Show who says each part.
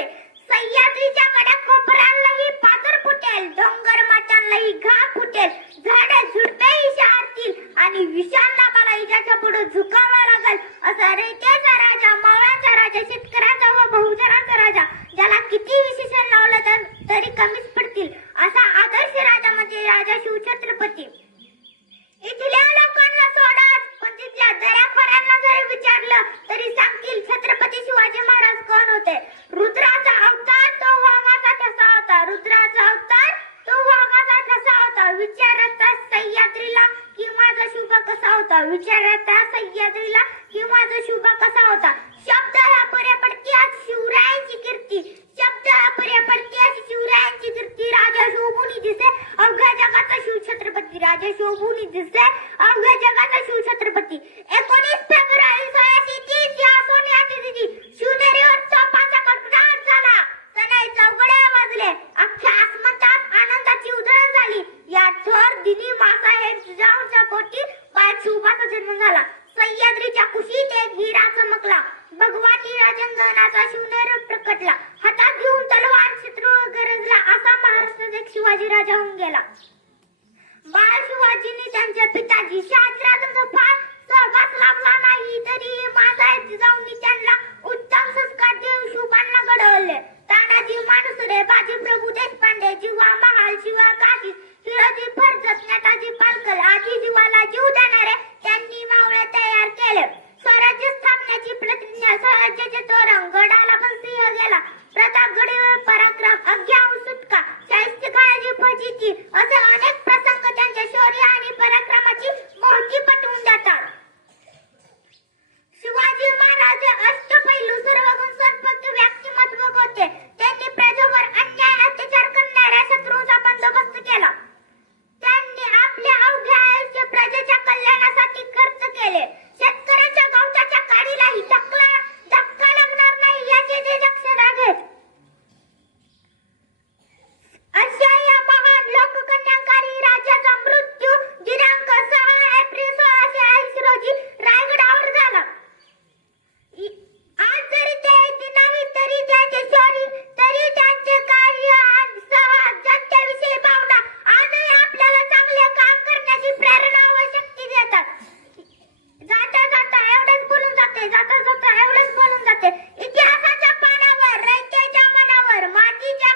Speaker 1: सह्याद्रीच्या कडक कोपरांलाही पाजर फुटेल डोंगर माचांलाही घा फुटेल झाडे झुडपे इशारतील आणि विशाल नाबाला इजाच्या पुढे झुकावा लागल. असा रेतेचा राजा मावळाचा राजा शेतकऱ्याचा व बहुजनाचा राजा ज्याला किती विशेषण लावलं तरी कमीच पडतील. असा आदर्श राजा म्हणजे राजा शिवछत्रपती इथले रुद्राचा अवतार तो वाघाचा कसा होता? विचारता सह्याद्रीला की माझा शुभ कसा होता? विचारता सह्याद्रीला की माझा शुभ कसा होता? शब्द हा पर्या पडती आज शिवरायांची कीर्ती. शब्द हा पर्या पडती आज शिवरायांची कीर्ती. राजा शोभूनी दिसे अवघ्या जगाचा शिव छत्रपती राजा शोभूनी दिसे अवघ्या जगाचा शिव छत्रपती एकोणीस फेब्रुवारी सोळाशे तीस या सोन्याची तिथी शिवनेरीवर तिन्ही मासा हे जिजाऊच्या पोटी बाळशुभाचा जन्म झाला. सह्याद्रीच्या कुशीत एक हिरा चमकला. भगवानी राजंगणाचा शिवनेर प्रकटला. हातात घेऊन तलवार शत्रू गरजला असा महाराष्ट्र एक शिवाजी राजा होऊन गेला. बाळ शिवाजीने त्यांच्या पिताजी शहाजीराजांचा फार सहवास लाभला नाही. तर কি আচ্ছা 马蒂家